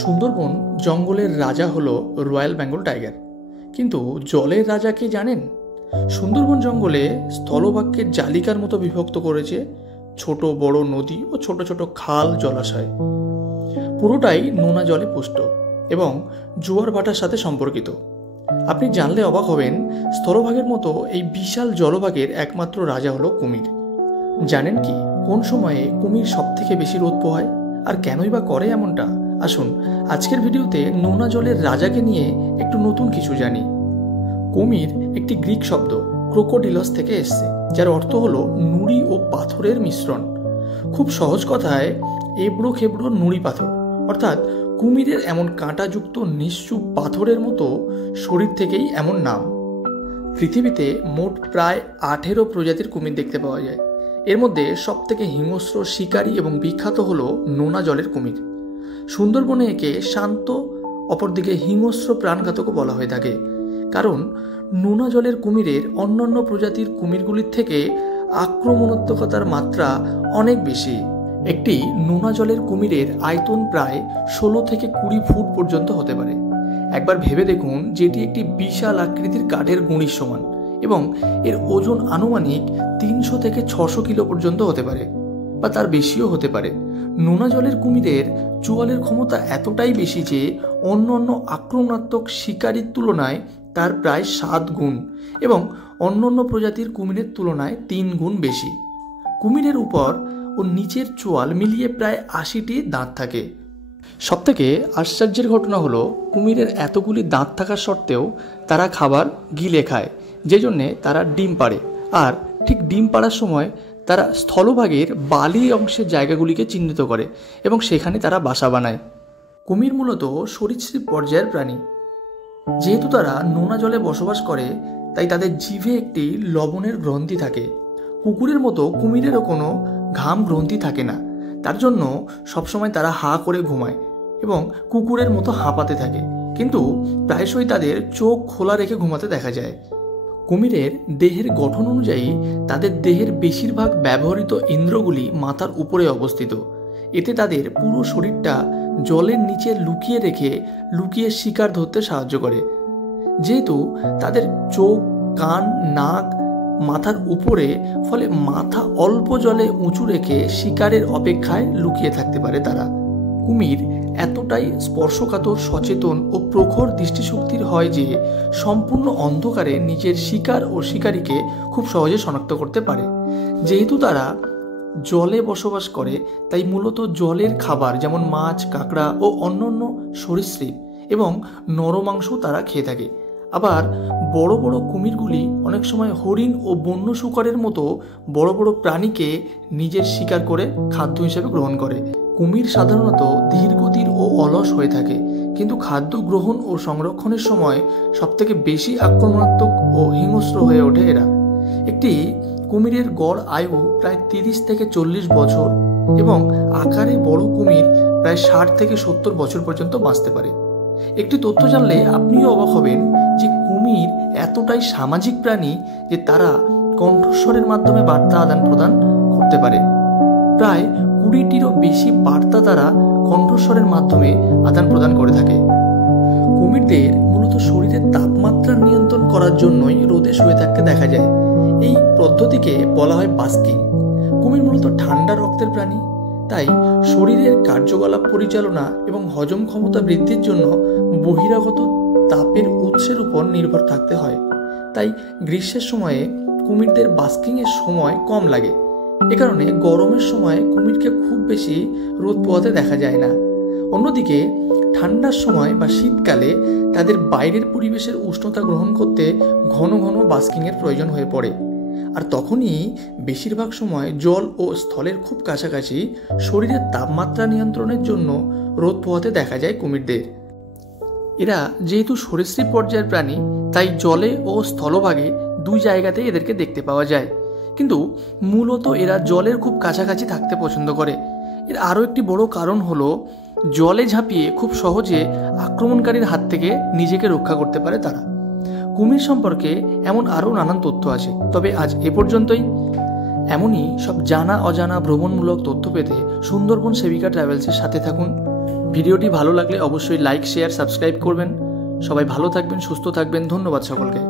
সুন্দরবন জঙ্গলের রাজা হলো রয়্যাল বেঙ্গল টাইগার, কিন্তু জলের রাজা কে জানেন? সুন্দরবন জঙ্গলে স্থলভাগকে জালিকার মতো বিভক্ত করেছে ছোট বড় নদী ও ছোট ছোট খাল জলাশয়। পুরোটাই নোনা জলে পুষ্ট এবং জোয়ার ভাটার সাথে সম্পর্কিত। আপনি জানলে অবাক হবেন, স্থলভাগের মতো এই বিশাল জলভাগের একমাত্র রাজা হলো কুমির। জানেন কি কোন সময়ে কুমির সব থেকে বেশি রোদ পোহায়, আর কেনই বা করে এমনটা? আসুন আজকের ভিডিওতে নোনা জলের রাজাকে নিয়ে একটু নতুন কিছু জানি। কুমির একটি গ্রিক শব্দ ক্রোকোডিলস থেকে এসছে, যার অর্থ হলো নুড়ি ও পাথরের মিশ্রণ। খুব সহজ কথায় এবড়ো খেবড়ো নুড়ি পাথর, অর্থাৎ কুমিরের এমন কাঁটাযুক্ত নিশ্চুপ পাথরের মতো শরীর থেকেই এমন নাম। পৃথিবীতে মোট প্রায় 18 প্রজাতির কুমির দেখতে পাওয়া যায়। এর মধ্যে সবথেকে হিংস্র, শিকারী এবং বিখ্যাত হলো নোনা জলের কুমির। সুন্দরবনে একে শান্ত, অপরদিকে হিংস্র প্রাণঘাতকও বলা হয়ে থাকে, কারণ নোনা জলের কুমিরের অন্যান্য প্রজাতির কুমিরগুলির থেকে আক্রমণাত্মকতার মাত্রা অনেক বেশি। একটি নোনা জলের কুমিরের আয়তন প্রায় 16 থেকে 20 ফুট পর্যন্ত হতে পারে। একবার ভেবে দেখুন, যেটি একটি বিশাল আকৃতির কাঠের গুঁড়ির সমান এবং এর ওজন আনুমানিক 300 থেকে 600 কিলো পর্যন্ত হতে পারে, বা তার বেশিও হতে পারে। নোনা জলের কুমিরের চোয়ালের ক্ষমতা এতটাই বেশি যে অন্যান্য আক্রমণাত্মক শিকারীর তুলনায় তার প্রায় 7 গুণ এবং অন্যান্য প্রজাতির কুমিরের তুলনায় 3 গুণ বেশি। কুমিরের উপর ও নিচের চোয়াল মিলিয়ে প্রায় 80টি দাঁত থাকে। সবথেকে আশ্চর্যের ঘটনা হলো, কুমিরের এতগুলি দাঁত থাকার সত্ত্বেও তারা খাবার গিলে খায়, যে জন্যে তারা ডিম পাড়ে। আর ঠিক ডিম পাড়ার সময় তারা স্থলভাগের বালি অংশের জায়গাগুলিকে চিহ্নিত করে এবং সেখানে তারা বাসা বানায়। কুমির মূলত সরীসৃপ পর্যায়ের প্রাণী। যেহেতু তারা নোনা জলে বসবাস করে, তাই তাদের জিভে একটি লবণের গ্রন্থি থাকে। কুকুরের মতো কুমিরেরও কোনো ঘাম গ্রন্থি থাকে না, তার জন্য সবসময় তারা হা করে ঘুমায় এবং কুকুরের মতো হাঁপাতে থাকে, কিন্তু প্রায়শই তাদের চোখ খোলা রেখে ঘুমাতে দেখা যায়। কুমিরের দেহের গঠন অনুযায়ী তাদের দেহের বেশিরভাগ ব্যবহৃত ইন্দ্রগুলি মাথার উপরে অবস্থিত। এতে তাদের পুরো শরীরটা জলের নিচে লুকিয়ে রেখে লুকিয়ে শিকার ধরতে সাহায্য করে। যেহেতু তাদের চোখ, কান, নাক মাথার উপরে, ফলে মাথা অল্প জলে উঁচু রেখে শিকারের অপেক্ষায় লুকিয়ে থাকতে পারে তারা। কুমির এতটাই স্পর্শকাতর, সচেতন ও প্রখর দৃষ্টিশক্তির হয় যে সম্পূর্ণ অন্ধকারে নিজের শিকার ও শিকারীকে খুব সহজে শনাক্ত করতে পারে। যেহেতু তারা জলে বসবাস করে, তাই মূলত জলের খাবার যেমন মাছ, কাঁকড়া ও অন্যান্য সরীসৃপ এবং নরমাংস তারা খেয়ে থাকে। আবার বড় বড় কুমিরগুলি অনেক সময় হরিণ ও বন্য শুকরের মতো বড় বড় প্রাণীকে নিজের শিকার করে খাদ্য হিসেবে গ্রহণ করে। কুমির সাধারণত ধীর গতির ও অলস হয়ে থাকে, কিন্তু খাদ্য গ্রহণ ও সংরক্ষণের সময় সবথেকে বেশি আক্রমণাত্মক ও হিংস্র হয়ে ওঠে এরা। একটি কুমিরের গড় আয়ু প্রায় 30 থেকে 40 বছর এবং আকারে বড় কুমির প্রায় 60 থেকে 70 বছর পর্যন্ত বাঁচতে পারে। একটি তথ্য জানলে আপনিও অবাক হবেন যে কুমির এতটাই সামাজিক প্রাণী যে তারা কণ্ঠস্বরের মাধ্যমে বার্তা আদান প্রদান করতে পারে। প্রায় 20টিরও বেশি বার্তা তারা কণ্ঠস্বরের মাধ্যমে আদান প্রদান করে থাকে। কুমিরদের মূলত শরীরের তাপমাত্রা নিয়ন্ত্রণ করার জন্যই রোদে শুয়ে থাকতে দেখা যায়। এই পদ্ধতিকে বলা হয় বাস্কিং। কুমির মূলত ঠান্ডা রক্তের প্রাণী, তাই শরীরের কার্যকলাপ পরিচালনা এবং হজম ক্ষমতা বৃদ্ধির জন্য বহিরাগত তাপের উৎসের উপর নির্ভর থাকতে হয়। তাই গ্রীষ্মের সময়ে কুমিরদের বাস্কিংয়ের সময় কম লাগে। এ কারণে গরমের সময় কুমিরকে খুব বেশি রোদ পোহাতে দেখা যায় না। অন্যদিকে ঠান্ডার সময় বা শীতকালে তাদের বাইরের পরিবেশের উষ্ণতা গ্রহণ করতে ঘন ঘন বাস্কিংয়ের প্রয়োজন হয়ে পড়ে। আর তখনই বেশিরভাগ সময় জল ও স্থলের খুব কাছাকাছি শরীরের তাপমাত্রা নিয়ন্ত্রণের জন্য রোদ পোহাতে দেখা যায় কুমিরদের। এরা যেহেতু সরীসৃপ পর্যায়ের প্রাণী, তাই জলে ও স্থলভাগে দুই জায়গাতেই এদেরকে দেখতে পাওয়া যায়, কিন্তু মূলত এরা জলের খুব কাছাকাছি থাকতে পছন্দ করে। এর আরও একটি বড় কারণ হলো, জলে ঝাঁপিয়ে খুব সহজে আক্রমণকারীর হাত থেকে নিজেকে রক্ষা করতে পারে তারা। কুমির সম্পর্কে এমন আরও নানান তথ্য আছে, তবে আজ এ পর্যন্তই। এমনই সব জানা অজানা ভ্রমণমূলক তথ্য পেতে সুন্দরবন সেবিকা ট্রাভেলসের সাথে থাকুন। ভিডিওটি ভালো লাগলে অবশ্যই লাইক, শেয়ার, সাবস্ক্রাইব করবেন। সবাই ভালো থাকবেন, সুস্থ থাকবেন। ধন্যবাদ সকলকে।